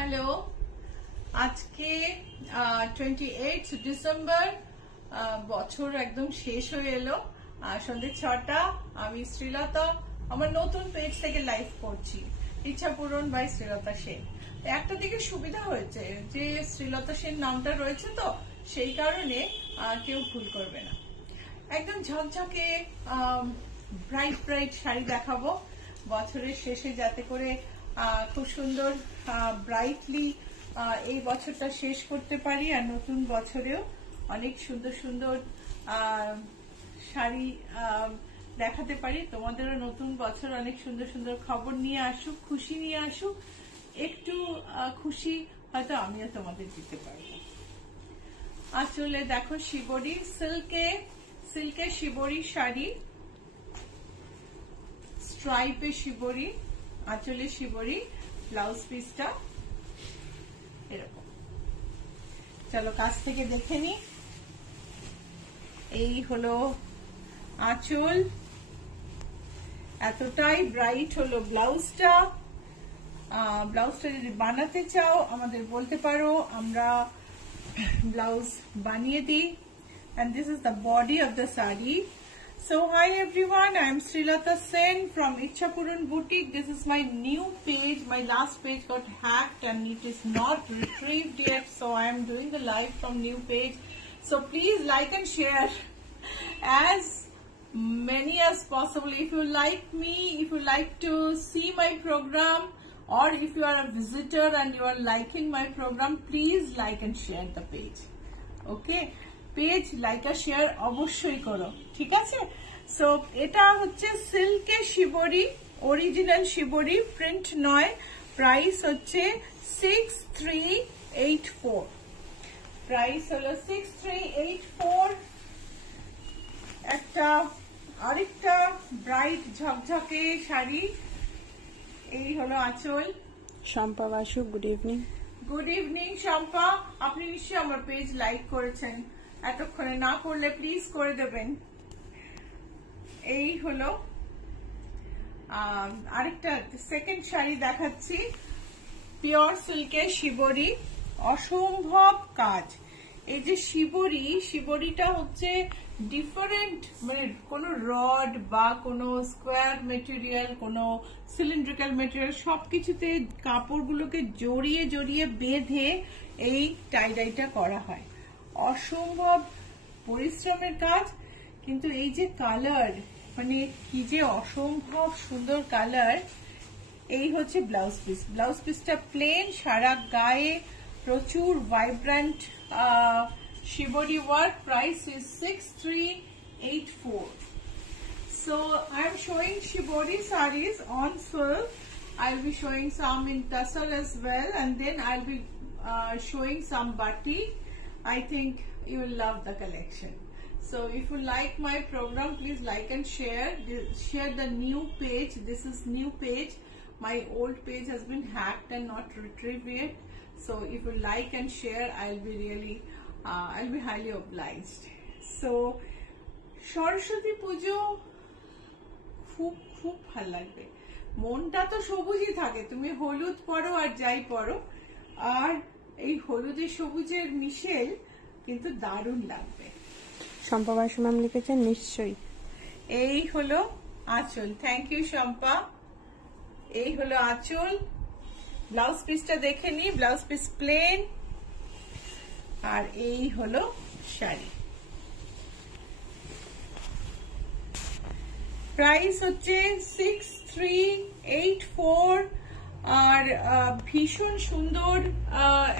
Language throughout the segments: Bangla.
হ্যালো, আজকে 28 ডিসেম্বর, বছর একদম শেষ হয়ে এলো। সন্ধ্যে 6টা। আমি শ্রীলতা আমার নতুন পেজ থেকে লাইভ করছি, ইচ্ছা পূরণ বাই শ্রীলতা সেন। একটা দিকে সুবিধা হয়েছে যে শ্রীলতা সেন নামটা রয়েছে, তো সেই কারণে কেউ ভুল করবে না। একদম ঝকঝকে ব্রাইট ব্রাইট শাড়ি দেখাবো বছরের শেষে, যাতে করে খুব সুন্দর ব্রাইটলি এই বছরটা শেষ করতে পারি, আর নতুন বছরেও অনেক সুন্দর সুন্দর শাড়ি দেখাতে পারি। তোমাদেরও নতুন বছর অনেক সুন্দর সুন্দর খবর নিয়ে আসুক, খুশি নিয়ে আসুক। একটু খুশি হয়তো আমিও তোমাদের দিতে পারবো। আসলে দেখো, শিবরি সিল্কে শিবরি শাড়ি, স্ট্রাইপে শিবরি, আঁচলে শিবরি, ব্লাউজ পিসটা এরকম। চলো কাছ থেকে দেখে নি। এই হলো আঁচল, এতটাই ব্রাইট হলো ব্লাউজটা। ব্লাউজটা যদি বানাতে চাও আমাদের বলতে পারো, আমরা ব্লাউজ বানিয়ে দিই। And this is the body of the sari. So hi everyone, I am Srilata Sen from Ichha Pooran Boutique. This is my new page. My last page got hacked and it is not retrieved yet, so I am doing the live from new page. So please like and share as many as possible. If you like me, if you like to see my program, or if you are a visitor and you are liking my program, please like and share the page. Okay, page like আর শেয়ার অবশ্যই করো, ঠিক আছে? সো এটা হচ্ছে সিল্কে শিবরি, অরিজিনাল শিবরি, প্রিন্ট নয়। প্রাইস হচ্ছে 6384। প্রাইস হলো 6384। আরেকটা ব্রাইট ঝকঝকে শাড়ি। এই হলো আঁচল। Shampa Basu, good evening. Good evening Shampa, আপনি নিশ্চয়ই আমার পেজ লাইক করেছেন, এতক্ষণে না করলে প্লিজ করে দেবেন। এই হলো আরেকটা সেকেন্ড শাড়ি দেখাচ্ছি, পিওর সিল্কের শিবরি, অসম্ভব কাজ। এই যে শিবরিটা হচ্ছে ডিফারেন্ট, মানে কোনো রড বা কোনো স্কোয়ার মেটেরিয়াল, কোনো সিলিন্ড্রিক্যাল মেটেরিয়াল, সবকিছুতে কাপড়গুলোকে জড়িয়ে জড়িয়ে বেঁধে এই টাইডাইটা করা হয়। অসম্ভব পরিশ্রমের কাজ, কিন্তু এই যে কালার, মানে কি যে অসম্ভব সুন্দর কালার। এই হচ্ছে ব্লাউজ পিস। ব্লাউজ পিসটা প্লেন, সারা গায়ে প্রচুর vibrant shibori work. Price is 6384। So I am showing shibori sarees on silk. I'll be showing some in tassel as well, and then I'll be showing some batik. I think you will love the collection. So if you like my program, please like and share. Share the new page. This is new page. My old page has been hacked and not retrieved yet. So if you like and share, I'll be highly obliged. So Saraswati পুজো খুব খুব ভাল লাগবে। মনটা তো সবুজই থাকে, তুমি হলুদ পরো আর যাই পরো, আর এই হলুদে সবুজের মিশেল কিন্তু দারুণ লাগবে। শম্পা বাসু ম্যাম লিখেছেন নিশ্চয়ই। এই হলো আঁচল। Thank you Shampa. এই হলো আঁচল। ব্লাউজ পিসটা দেখে নি। ব্লাউজ পিস প্লেন, আর এই হলো শাড়ি। প্রাইস হচ্ছে 6384। আর ভীষণ সুন্দর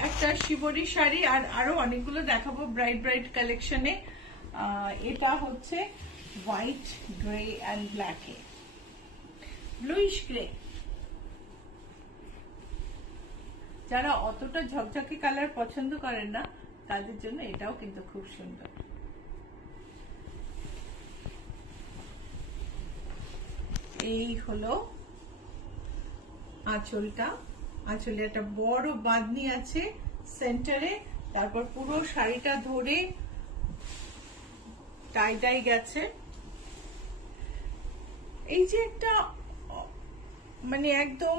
একটা শিবরি শাড়ি, আর আরো অনেকগুলো দেখাবো ব্রাইট ব্রাইট কালেকশনে। এটা হচ্ছে হোয়াইট, গ্রে অ্যান্ড ব্ল্যাকে, ব্লুইশ গ্রে। যারা অতটা ঝকঝকে কালার পছন্দ করেন না, তাদের জন্য এটাও কিন্তু খুব সুন্দর। এই হলো আঁচলটা। আঁচলে একটা বড় বাঁধনি আছে সেন্টারে, তারপর পুরো শাড়িটা ধরে টাই গেছে। এই যে একটা মানে একদম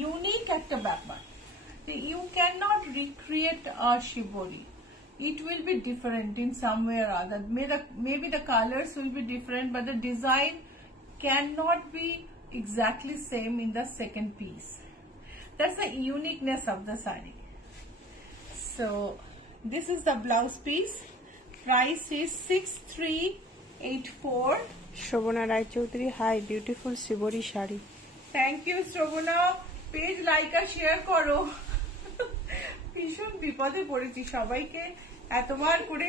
ইউনিক একটা ব্যাপার, You cannot recreate a shibori. It will be different in some way or other. Maybe the colors will be different, but the design cannot be exactly same in the second piece. That's the uniqueness of the sari. So this is the blouse piece. Price is 6384. Shobana Rai Chaudhary, hi, beautiful Shibori shari. Thank you, Shobana. Page like আর শেয়ার করো। ভীষণ বিপদে পড়েছি, সবাইকে এতবার করে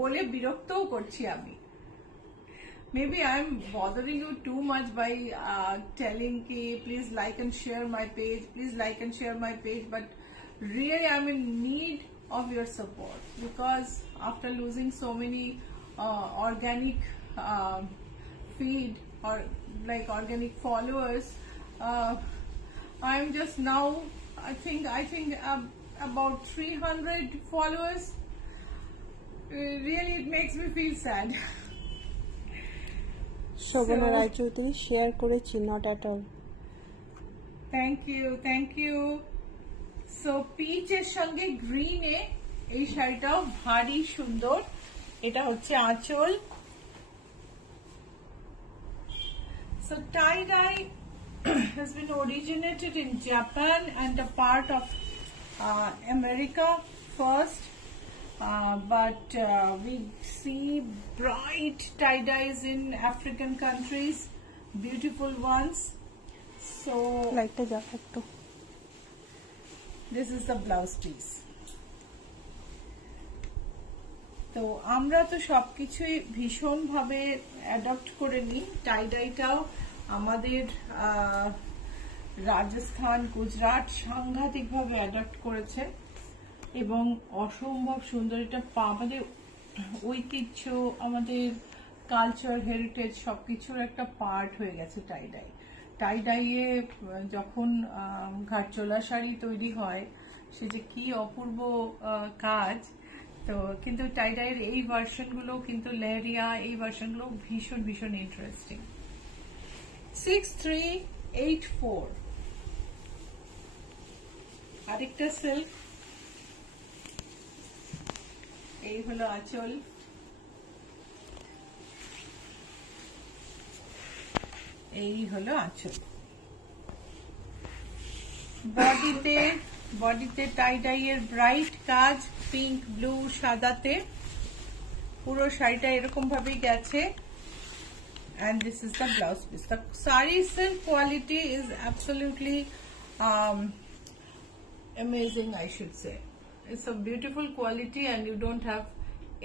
বলে বিরক্তও করছি আমি। Maybe I'm bothering you too much by telling ki please like and share my page, please like and share my page, but really I'm in need of your support, because after losing so many organic feed or like organic followers, I'm just now I think about 300 followers. Really it makes me feel sad. Shobana Rai Chaudhary, share করেছি, not at all. Thank you. So peach এর সঙ্গে green এ এই শাড়িটাও ভারী সুন্দর। এটা হচ্ছে আঁচল। So tie-dye has been originated in Japan and a part of America first, but we see bright tie-dyes in African countries, beautiful ones. So Like the jacket. this is the blouse piece. তো আমরা তো সবকিছুই ভীষণ ভাবে অ্যাডপ্ট করে নিই। টাই-ডাইটাও আমাদের রাজস্থান, গুজরাট সাংঘাতিক ভাবে অ্যাডপ্ট করেছে এবং অসম্ভব সুন্দর। এটা আমাদের ঐতিহ্য, আমাদের কালচার, হেরিটেজ সবকিছুর একটা পার্ট হয়ে গেছে টাই-ডাই। টাই-ডাইয়ে যখন ঘাটচোলা শাড়ি তৈরি হয়, সে যে কি অপূর্ব কাজ। তো কিন্তু টাই-ডাইয়ের এই ভার্সনগুলো কিন্তু লেহেরিয়া, এই ভার্সনগুলো ভীষণ ভীষণ ইন্টারেস্টিং। 6384 আরেকটা সিল্ক। এই হলো আঁচল। এই হলো আঁচল। বডিতে টাই-ডাই এর ব্রাইট কাজ, পিঙ্ক, ব্লু, সাদাতে পুরো শাড়িটা এরকম ভাবেই গেছে। And this is the blouse piece. The sari silk quality is absolutely amazing, I should say. It's a beautiful quality and you don't have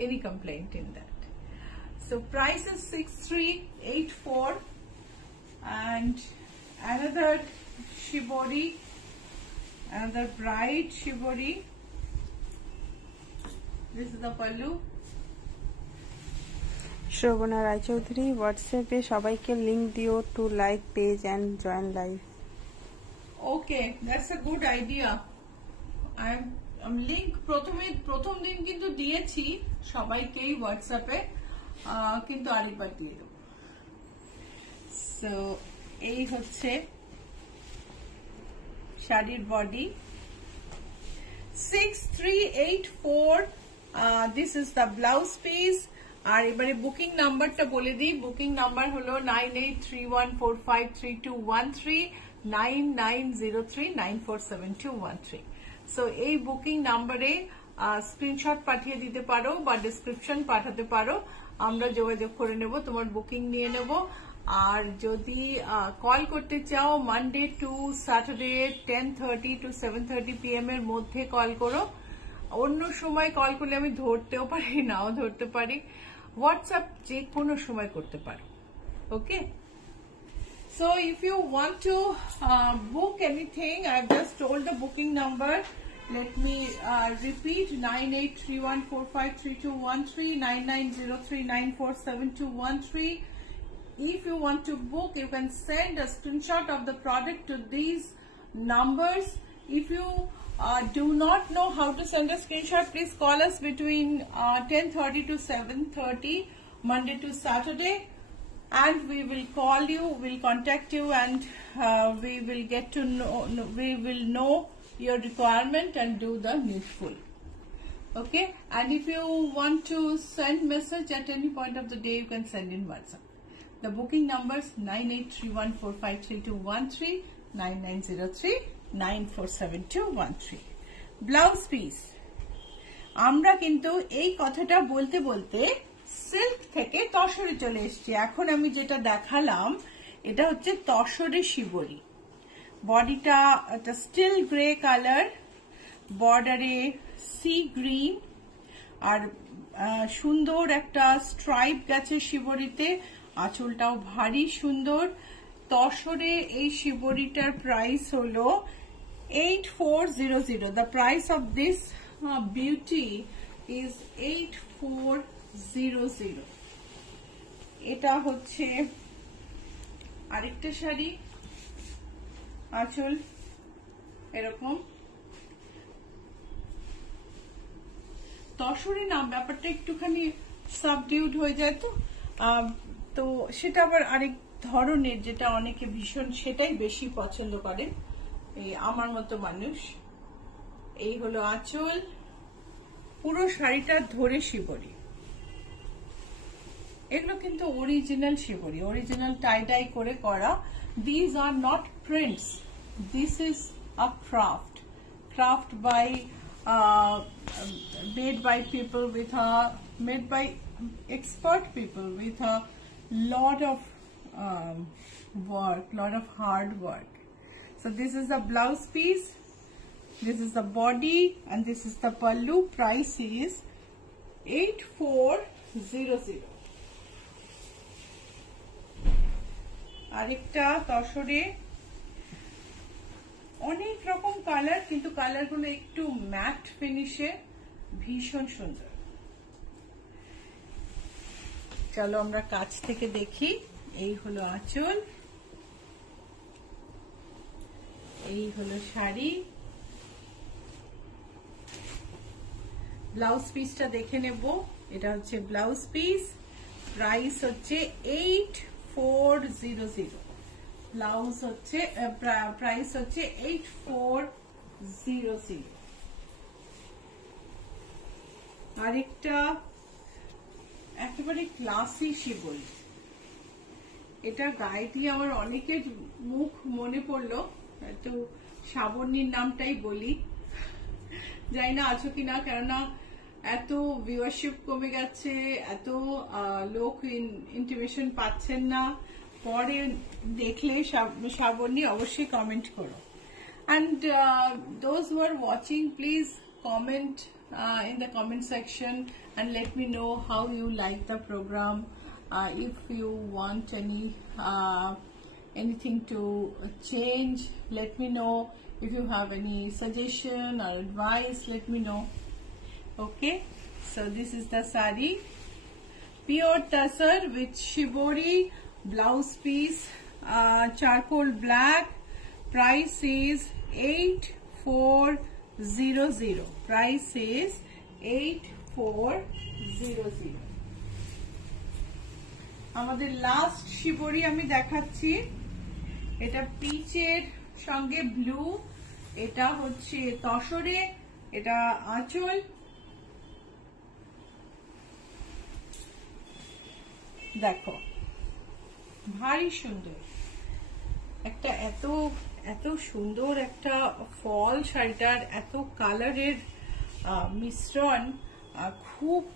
any complaint in that. So price is 6384 and another shibori, another bright shibori. This is the pallu. Shobana Rai Chaudhary, WhatsApp এ সবাইকে লিংক দিও to like page and join live. Okay, that's a good idea. I'm link প্রথম দিন কিন্তু দিয়েছি সবাইকেই হোয়াটসঅ্যাপে, কিন্তু আরেকবার দিয়ে দেব। সো এই হচ্ছে শাড়ির body. 6384 this is the blouse piece. আর এবারে বুকিং নাম্বারটা বলে দিই। বুকিং নাম্বার হলো 9831453213, 9903947213। সো এই বুকিং নাম্বারে স্ক্রিনশট পাঠিয়ে দিতে পারো বা ডেসক্রিপশন পাঠাতে পারো, আমরা যোগাযোগ করে নেব, তোমার বুকিং নিয়ে নেব। আর যদি কল করতে চাও Monday to Saturday 10:30 to 7:30 PM এর মধ্যে কল করো। অন্য সময় কল করলে আমি ধরতেও পারি, নাও ধরতে পারি। হোয়াটসঅ্যাপ যে কোনো সময় করতে পারো। ওকে, so if you want to book anything, I've just told the booking number. Let me repeat: 9831453213, 9903947213. If you want to book, you can send a screenshot of the product to these numbers. If you do not know how to send a screenshot, please call us between 10:30 to 7:30 Monday to Saturday, and we will call you, we'll contact you, and we will get to know, we will know your requirement and do the needful. Okay, and if you want to send message at any point of the day, you can send in WhatsApp. The booking numbers 9831453213, 9903947213. Blouse piece, আমরা কিন্তু এই কথাটা বলতে বলতে সিল্ক থেকে তসরে চলে এসেছি। এখন আমি যেটা দেখালাম এটা হচ্ছে তসরে শিবরি। বডিটা একটা স্টিল গ্রে কালার, বর্ডারে সি গ্রিন, আর সুন্দর একটা স্ট্রাইপ গেছে শিবরিতে। আঁচলটাও ভারী সুন্দর। তসরে এই শিবরিটার প্রাইস হলো 8400. The price of this beauty is 8400. এটা হচ্ছে আরেকটা শাড়ি, আঁচল এরকম। তসরে না ব্যাপারটা একটুখানি সাবডিউড হয়ে যায়, তো সেটা আবার আরেক ধরনের, যেটা অনেকে ভীষণ সেটাই বেশি পছন্দ করে, এই আমার মতো মানুষ। এই হলো আঁচল, পুরো শাড়িটা ধরে শিবরি। এগুলো কিন্তু অরিজিনাল শিবরি, অরিজিনাল টাই ডাই করে করা। These are not prints. This is a craft by made by people with made by expert people with a lot of work, lot of hard work. So this is the blouse piece, this is the body, and this is the pallu. Price is 8400. আরেকটা তসরে, অনেক রকম কালার, কিন্তু কালারগুলো একটু ম্যাট ফিনিশে, ভীষণ সুন্দর। চলো আমরা কাছ থেকে দেখি। এই হলো আঁচল, এই হলো শাড়ি। ব্লাউজ পিসটা দেখে নেব। এটা হচ্ছে ব্লাউজ পিস, প্রাইস হচ্ছে 8400। ব্লাউজ হচ্ছে প্রাইস হচ্ছে 8400। আরেকটা একেবারে ক্লাসি শিবরি, এটা গায়ে দিয়ে আমার অনেকের মুখ মনে পড়লো, তো শ্রাবণীর নামটাই বলি। জানি না আছো কিনা, কেননা এত ভিউয়ারশিপ কমে গেছে, এত লোক ইন্টিমেশন পাচ্ছেন না। পরে দেখলে শ্রাবণী অবশ্যই কমেন্ট করো। And those who are watching, please comment in the comment section and let me know how you like the program. If you want anything to change, let me know. If you have any suggestion or advice, let me know. Okay, so this is the sari, pure tasar with shibori, blouse piece, charcoal black. Price is 8400. Price is 8400. আমাদের লাস্ট শিবরি আমি দেখাচ্ছি। এটা পিচের সঙ্গে ব্লু, এটা হচ্ছে তসরে, এটা আঁচল। দেখো ভারী সুন্দর একটা, এত সুন্দর একটা ফল শাড়িটার, এত কালারের মিশ্রণ,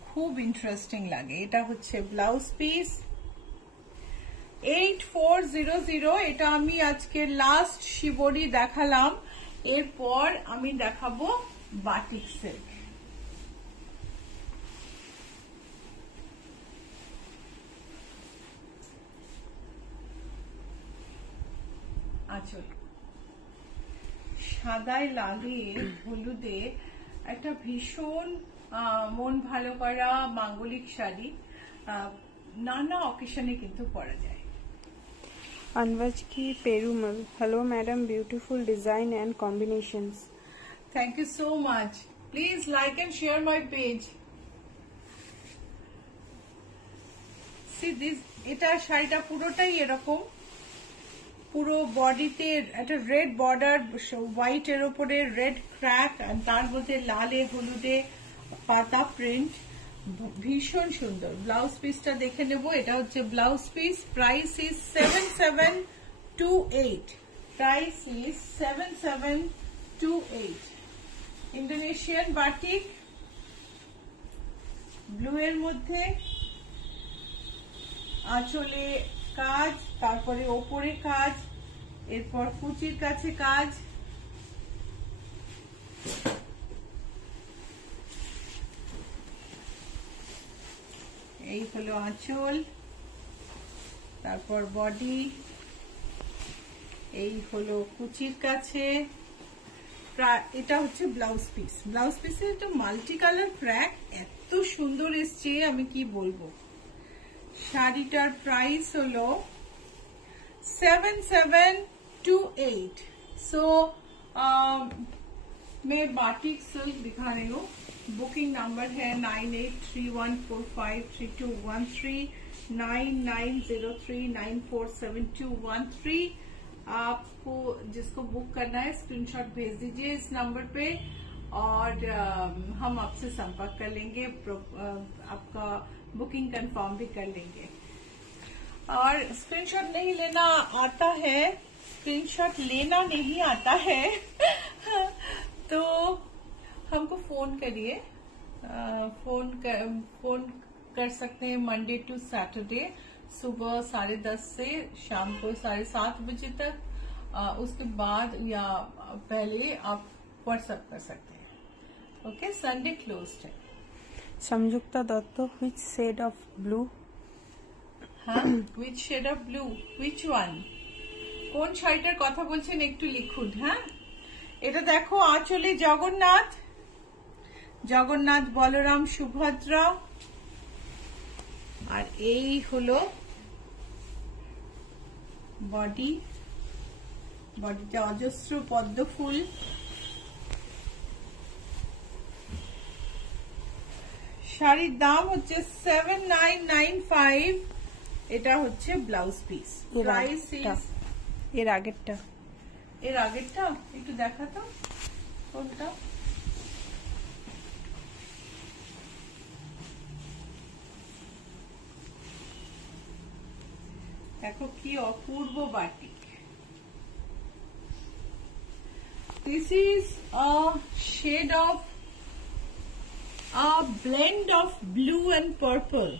খুব ইন্টারেস্টিং লাগে। এটা হচ্ছে ব্লাউজ পিস 8400। এটা আমি আজকে লাস্ট শিবরি দেখালাম, এরপর আমি দেখাবো বাটিক সিল্ক। আঁচল সাদায় লালে হলুদে, একটা ভীষণ মন ভালো করা মাঙ্গলিক শাড়ি, নানা অকেশনে কিন্তু পরা যায়। Anvaj ki Perumal. Hello madam, beautiful design and combinations. Thank you so much. Please like and share my page. See this, এটা শাড়িটা পুরোটাই এরকম, পুরো বডিতে একটা রেড বর্ডার, হোয়াইট এর উপরে রেড ক্র্যাক, আর তার মধ্যে লালে হলুদে পাতা প্রিন্ট, ভীষণ সুন্দর। ব্লাউজ পিসটা দেখে নেব। এটা হচ্ছে blouse piece. Price is 7728। Price is 7728। Indonesian batik, blue এর মধ্যে, আঁচলে কাজ, তারপরে ওপরে কাজ, এরপর কুচির কাছে কাজ। এই হলো আঁচল, তারপর বডি, এই হলো কুচির কাছে। এটা হচ্ছে ব্লাউজ পিস। ব্লাউজ পিসের একটা মাল্টি কালার ক্র্যাক এত সুন্দর এসছে, আমি কি বলবো। শাড়িটার প্রাইস হলো 7728। सो मैं बाटिक सिल्क दिखा रही हूँ। बुकिंग नंबर है 9831453213, 9903947213। आपको जिसको बुक करना है स्क्रीनशॉट भेज दीजिए इस नंबर पे, और हम आपसे संपर्क कर लेंगे, आपका बुकिंग कंफर्म भी कर लेंगे। और स्क्रीनशॉट नहीं लेना आता है, स्क्रीनशॉट लेना नहीं आता है तो हमको फोन करिए। फोन कर सकते हैं मंडे टू सैटरडे, सुबह 10:30 से शाम को 7:30 बजे तक। उसके बाद या पहले आप व्हाट्सएप कर सकते हैं। ओके, संडे क्लोज्ड है। संयुक्ता Dutt, which shade of blue? হ্যাঁ, which shade of blue? which one? কোন শাড়িটার কথা বলছেন একটু লিখুন। হ্যাঁ, এটা দেখো আঁচলে জগন্নাথ, জগন্নাথ বলরাম সুভদ্রা, আর এই হলো বডি। বডিতে অজস্র পদ্ম ফুল। শাড়ির দাম হচ্ছে 7995। এটা হচ্ছে ব্লাউজ পিস। প্রাইস ইজ, এর আগেরটা একটু দেখাতো কোনটা। দেখো কি অপূর্ব batik. This is a shade of a blend of blue and purple,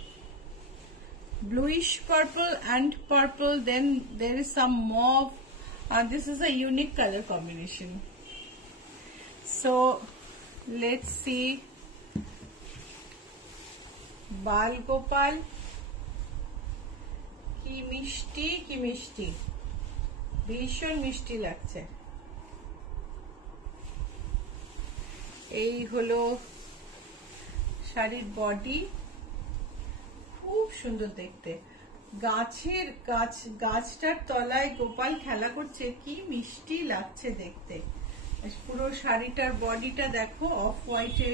bluish purple and purple, then there is some mauve. This is a unique color combination. So let's see. Bal Gopal, ki mishti ভীষণ মিষ্টি লাগছে। এই হলো শাড়ির বডি, খুব সুন্দর দেখতে। গাছটার তলায় গোপাল খেলা করছে, কি মিষ্টি লাগছে দেখতে। পুরো শাড়িটার বডিটা দেখো, অফ হোয়াইটে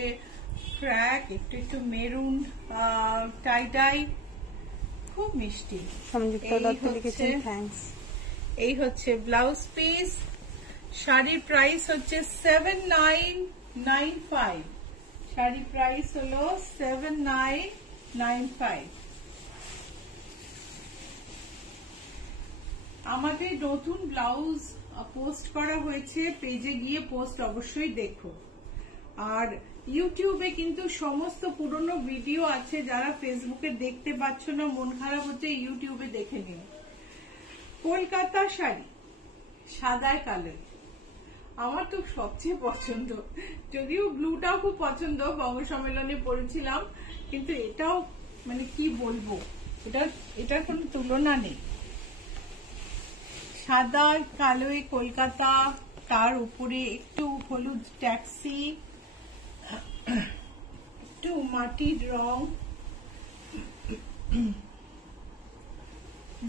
ক্র্যাক, একটু মেরুন টাই ডাই, খুব মিষ্টি। এই হচ্ছে ব্লাউজ পিস। শাড়ির প্রাইস হচ্ছে 7995। শাড়ি প্রাইস হলো 7995। আমাদের নতুন ব্লাউজ পোস্ট করা হয়েছে, পেজে গিয়ে পোস্ট অবশ্যই দেখো। আর ইউটিউবে কিন্তু সমস্ত পুরনো ভিডিও আছে, যারা ফেসবুকে দেখতে পাচ্ছ না, মন খারাপ হচ্ছে, ইউটিউবে দেখে নিও। কলকাতা শাড়ি, সাদায় কালো, আমার তো সবচেয়ে পছন্দ। যদিও ব্লুটাও খুব পছন্দ, বঙ্গ সম্মেলনে পড়েছিলাম, কিন্তু এটাও মানে কি বলবো, এটার কোনো তুলনা নেই। সাদা কালোয় কলকাতা, তার উপরে একটু হলুদ ট্যাক্সি, একটু মাটির রং,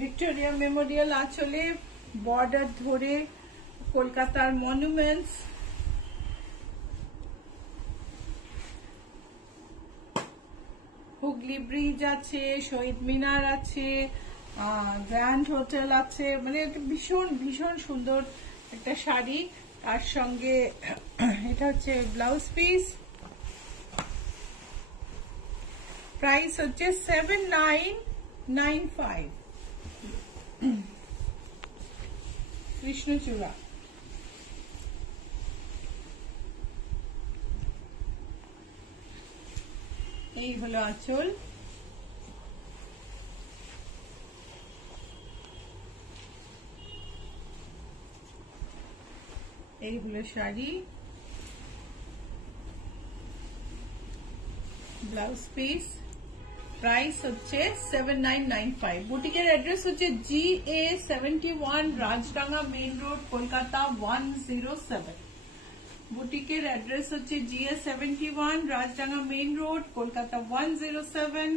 ভিক্টোরিয়া মেমোরিয়াল আঁচলে বর্ডার ধরে কলকাতার মনুমেন্টস, হুগলি ব্রিজ আছে, শহীদ মিনার আছে, গ্র্যান্ড হোটেল আছে, মানে একটা ভীষণ ভীষণ সুন্দর একটা শাড়ি। তার সঙ্গে এটা হচ্ছে ব্লাউজ পিস, প্রাইস হচ্ছে 7995। কৃষ্ণচূড়া, এই হলো আঁচল। এই হলো শাড়ি, ব্লাউজ পিস, প্রাইস হচ্ছে 7995। বুটিকের অ্যাড্রেস হচ্ছে GA71, Rajdanga main road, Kolkata 107। বুটিকের অ্যাড্রেস হচ্ছে GA71, Rajdanga main road, Kolkata 107।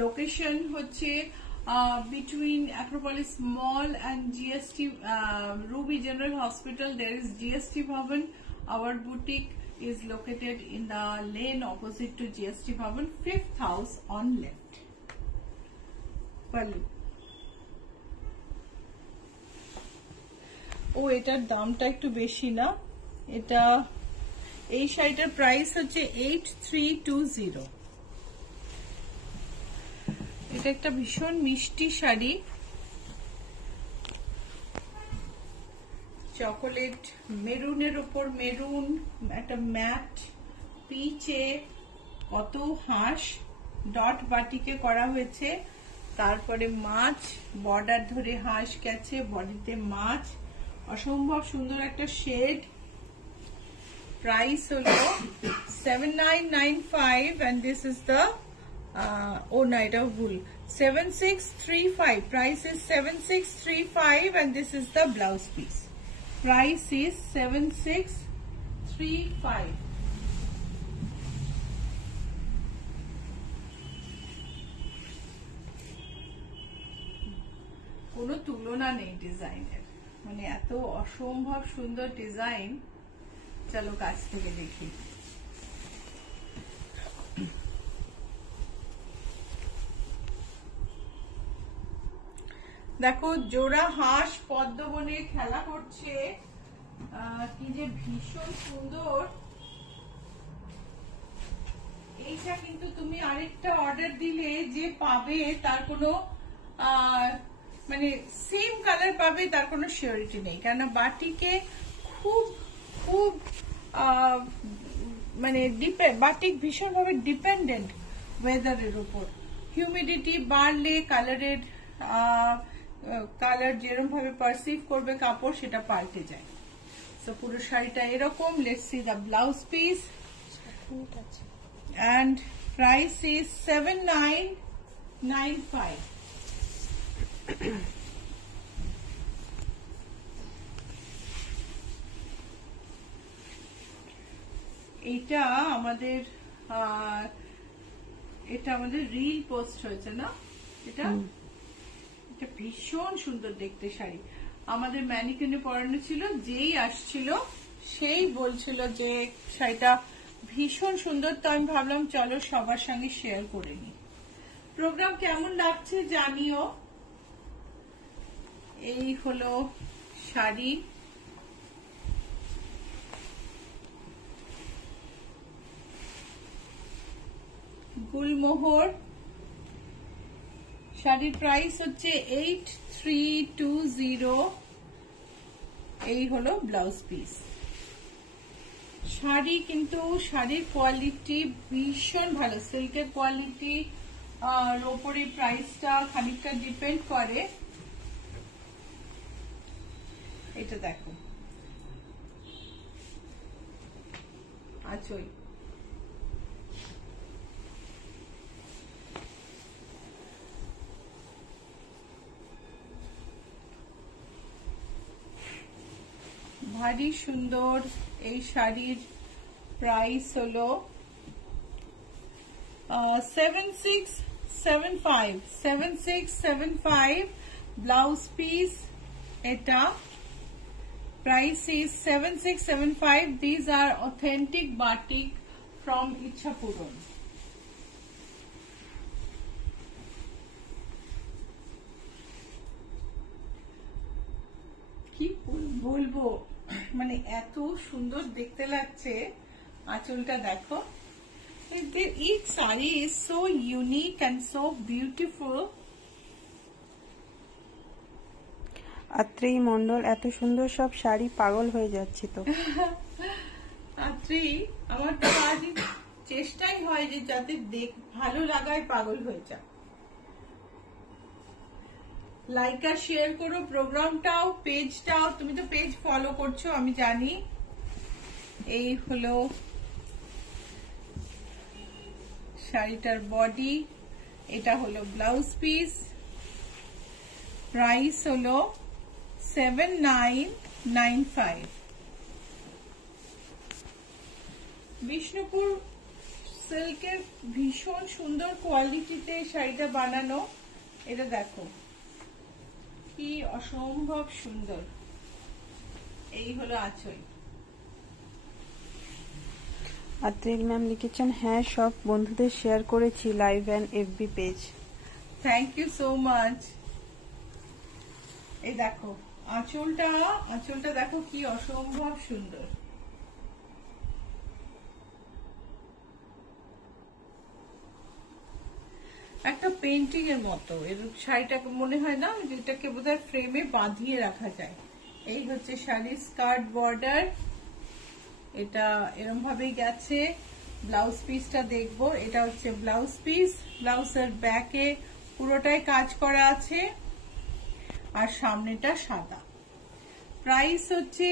Location হচ্ছে between Acropolis Mall and GST Ruby General Hospital. There is GST Bhavan. Our boutique is located in the lane opposite to GST Bhavan, 5th house on left. Pallu. ও এটার দামটা একটু বেশি না, এটা এই শাড়িটার প্রাইস হচ্ছে 8320। এটা একটা ভীষণ মিষ্টি শাড়ি, চকোলেট মেরুনের উপর মেরুন, একটা ম্যাট পিচে কত হাঁস ডট বাটিকে করা হয়েছে, তারপরে মাছ বর্ডার ধরে হাঁস গেছে, বডিতে মাছ, অসম্ভব সুন্দর একটা শেড। প্রাইস হলো 7995 and this is the oh no, এটা ভুল, 7635। price is 7635 and this is the blouse piece. Price is 7635। কোনো তুলনা নেই ডিজাইনের, মানে এত অসম্ভব সুন্দর ডিজাইন। চলো কাছ থেকে দেখি। দেখো জোড়া হাঁস পদ্মবনে খেলা করছে, কি যে ভীষণ সুন্দর। এইটা কিন্তু তুমি আরেকটা অর্ডার দিলে যে পাবে তার কোনো মানে সেম কালার পাবে তার কোনো সিওরিটি নেই, কেন বাটিকে খুব খুব মানে বাটিক ভীষণভাবে ডিপেন্ডেন্ট ওয়েদারের উপর। হিউমিডিটি বাড়লে কালারের কালার যেরকম ভাবে পারসিভ করবে কাপড় সেটা পাল্টে যায়। তো পুরো শাড়িটা এরকম। Let's see the blouse piece and price is 7995। এটা আমাদের রিল পোস্ট হয়েছে না, এটা ভীষণ সুন্দর দেখতে শাড়ি। আমাদের ম্যানিকুইনে পরানো ছিল, যেই আসছিল সেই বলছিল যে শাড়িটা ভীষণ সুন্দর, তো আমি ভাবলাম চলো সবার সঙ্গে শেয়ার করে নি। প্রোগ্রাম কেমন লাগছে জানিও। এই হলো শাড়ি, গুলমোহর। শাড়ির প্রাইস হচ্ছে 8320। এই হলো ব্লাউজ পিস। শাড়ি কিন্তু শাড়ির কোয়ালিটি ভীষণ ভালো, সিল্কের কোয়ালিটি ওপরে প্রাইসটা খানিকটা ডিপেন্ড করে। এটা দেখো আঁচল, ভারী সুন্দর। এই শাড়ির প্রাইস হলো 7675। ব্লাউজ পিস এটা, price is 7675। These are authentic batik from Ichchapuram. কি বলবো, মানে এত সুন্দর দেখতে লাগছে। আঁচলটা দেখো, each saree is so unique and so beautiful. Atrai Mondal, এত সুন্দর সব শাড়ি, পাগল হয়ে যাচ্ছি তো। আত্রি, আমার তো আজ চেষ্টাই হয় যে যাতে ভালো লাগায় পাগল হয়ে যা। লাইক আর শেয়ার করো প্রোগ্রামটাও, পেজটাও। তুমি তো পেজ ফলো করছো আমি জানি। এই হলো শাড়িটার বডি, এটা হলো ব্লাউজ পিস। প্রাইস হলো 7995। বিষ্ণুপুর সিল্কের ভীষণ সুন্দর কোয়ালিটিতে শাড়িটা বানানো। এটা দেখো কি অসম্ভব সুন্দর। এই হলো আঁচল। আত্রেক ম্যাম লিখেছেন, হ্যাঁ সব বন্ধুদের শেয়ার করেছি live and FB page. Thank you so much. এই দেখো আঁচলটা দেখো কি অসম্ভব সুন্দর। একটা পেন্টিং এর মতো এর শাড়িটাকে মনে হয় না, যেটাকে বোধহয় ফ্রেমে বাঁধিয়ে রাখা যায়। এই হচ্ছে শাড়ির স্কার্ট বর্ডার, এটা এরম ভাবেই গেছে। ব্লাউজ পিসটা দেখবো, এটা হচ্ছে ব্লাউজ পিস। ব্লাউজের ব্যাকে পুরোটাই কাজ করা আছে আর সামনেটা সাদা। প্রাইস হচ্ছে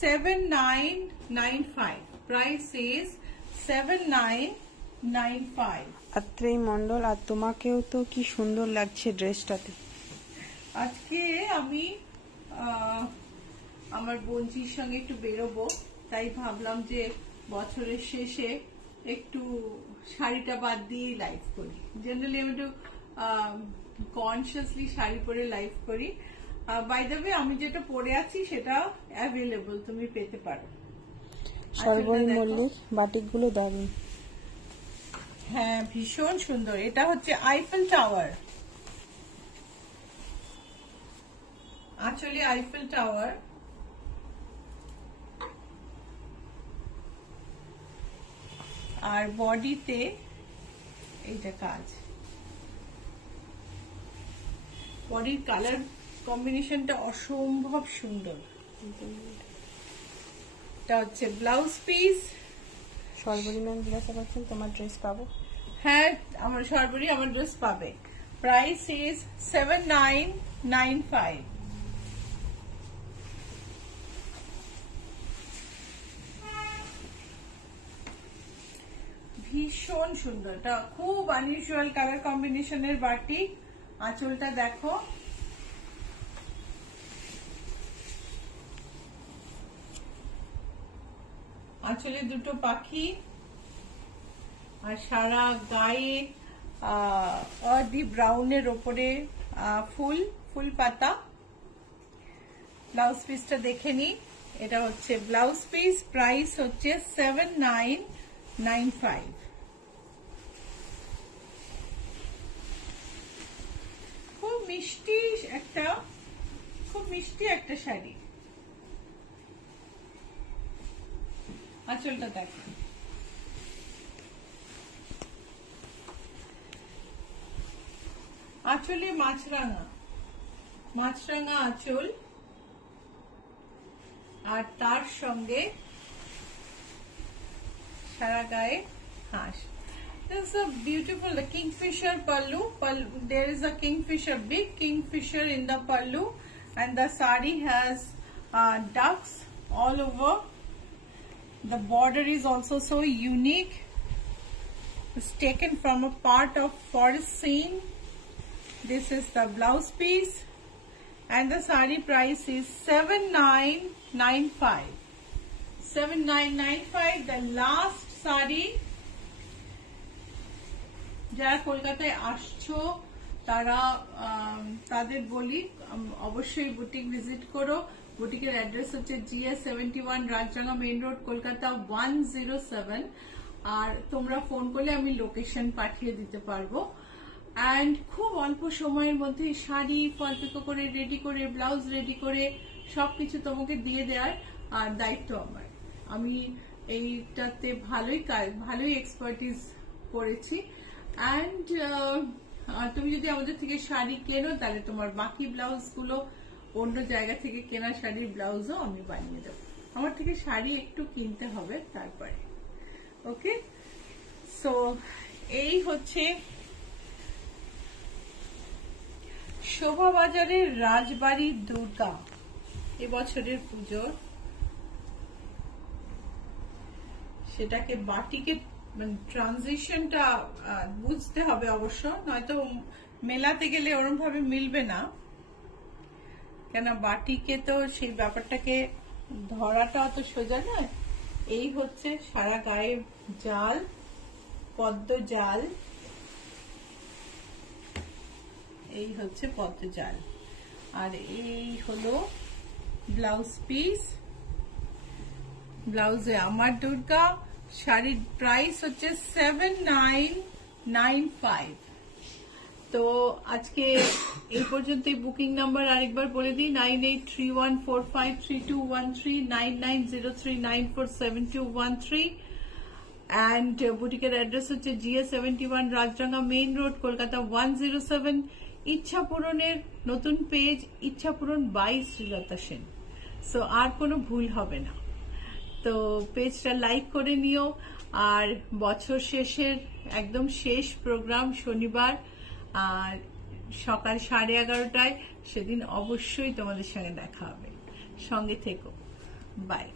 7995। Price is 7995। আত্রেই মন্ডল, আর তোমাকেও তো কি সুন্দর লাগছে ড্রেসটাতে। আজকে আমি আমার বোনজির সঙ্গে একটু বেরোবো, তাই ভাবলাম যে বছরের শেষে একটু শাড়িটা বাদ দিয়ে লাইভ করি। জেনারেলি আমি একটু কনসিয়াসলি শাড়ি পরে লাইভ করি। বাই দ্য ওয়ে, আমি যেটা পরে আছি সেটা অ্যাভেলেবল, তুমি পেতে পারো। সর্বরী মল্লিক, বাটিকগুলো দারুণ। হ্যাঁ ভীষণ সুন্দর। এটা হচ্ছে আইফেল টাওয়ার, আঁচলে আইফেল টাওয়ার। আর বডিতে এইটা কাজ। বডির কালার কম্বিনেশনটা অসম্ভব সুন্দর। এটা হচ্ছে ব্লাউজ পিস। সর্বরী ম্যাম জিজ্ঞাসা করছেন, তোমার ড্রেস পাবো? হ্যাঁ, আমার সর্বরী আমার ড্রেস পাবে। Price is 7995। ভীষণ সুন্দর, এটা খুব আনইউজুয়াল কালার কম্বিনেশনের বাটিক। আঁচলটা দেখো, আঁচলে দুটো পাখি আর সারা গায়ে ডিপ ব্রাউনের ওপরে ফুল পাতা। ব্লাউজ পিসটা দেখে নি, এটা হচ্ছে ব্লাউজ পিস। প্রাইস হচ্ছে 7995। খুব মিষ্টি একটা শাড়ি। আঁচলটা দেখো, আঁচলে মাছরাঙা আঁচল, আর তার সঙ্গে সারা গায়ে হাঁস। This is a beautiful kingfisher pallu. There is a kingfisher, big kingfisher in the pallu, and the sari has ducks all over. The border is also so unique. It's taken from a part of forest scene. This is the blouse piece, and the sari price is 7995. 7995. The last sari. যারা কলকাতায় আসছো তারা তাদের বলি অবশ্যই বুটিক ভিজিট করো। বুটিকের অ্যাড্রেস হচ্ছে GS 71, রাজরাঙ্গা মেইন রোড, কলকাতা 107। আর তোমরা ফোন করলে আমি লোকেশন পাঠিয়ে দিতে পারবো। অ্যান্ড খুব অল্প সময়ের মধ্যে শাড়ি ফল পিকো করে রেডি করে, ব্লাউজ রেডি করে সবকিছু তোমাকে দিয়ে দেওয়ার আর দায়িত্ব আমার। আমি এইটাতে ভালোই এক্সপার্টিস করেছি। অ্যান্ড তুমি যদি আমাদের থেকে শাড়ি কেনো তাহলে তোমার বাকি ব্লাউজ গুলো অন্য জায়গা থেকে কেনা শাড়ির ব্লাউজও আমি বানিয়ে দেবো। আমার থেকে শাড়ি একটু কিনতে হবে তারপরে। ওকে, সো এই হচ্ছে শোভাবাজারের রাজবাড়ির দুর্গা এবছরের পুজোর। সেটাকে বাটিকে মানে ট্রানজিশনটা বুঝতে হবে অবশ্য, নয়তো মেলাতে গেলে ওরম ভাবে মিলবে না, কেন বাটিকে তো সেই ব্যাপারটাকে ধরাটা অত সোজা নয়। এই হচ্ছে সারা গায়ে জাল, পদ্ম জাল, এই হচ্ছে পদ্ম জাল, আর এই হলো ব্লাউজ পিস। ব্লাউজে আমার দুর্গা। শাড়ির প্রাইস হচ্ছে 7995। তো আজকে এই পর্যন্তই। বুকিং নাম্বার আরেকবার বলে দিই, 9831453213, 9903947213। অ্যান্ড বুটিকের অ্যাড্রেস হচ্ছে GA71, রাজরাঙ্গা মেইন রোড, কলকাতা 107। ইচ্ছা পূরণের নতুন পেজ, ইচ্ছা পূরণ বাই শ্রীলতা সেন। সো আর কোনো ভুল হবে না। তো পেজটা লাইক করে নিও। আর বছর শেষের একদম শেষ প্রোগ্রাম শনিবার আর সকাল 11:30টায়, সেদিন অবশ্যই তোমাদের সঙ্গে দেখা হবে। সঙ্গে থেকো। বাই।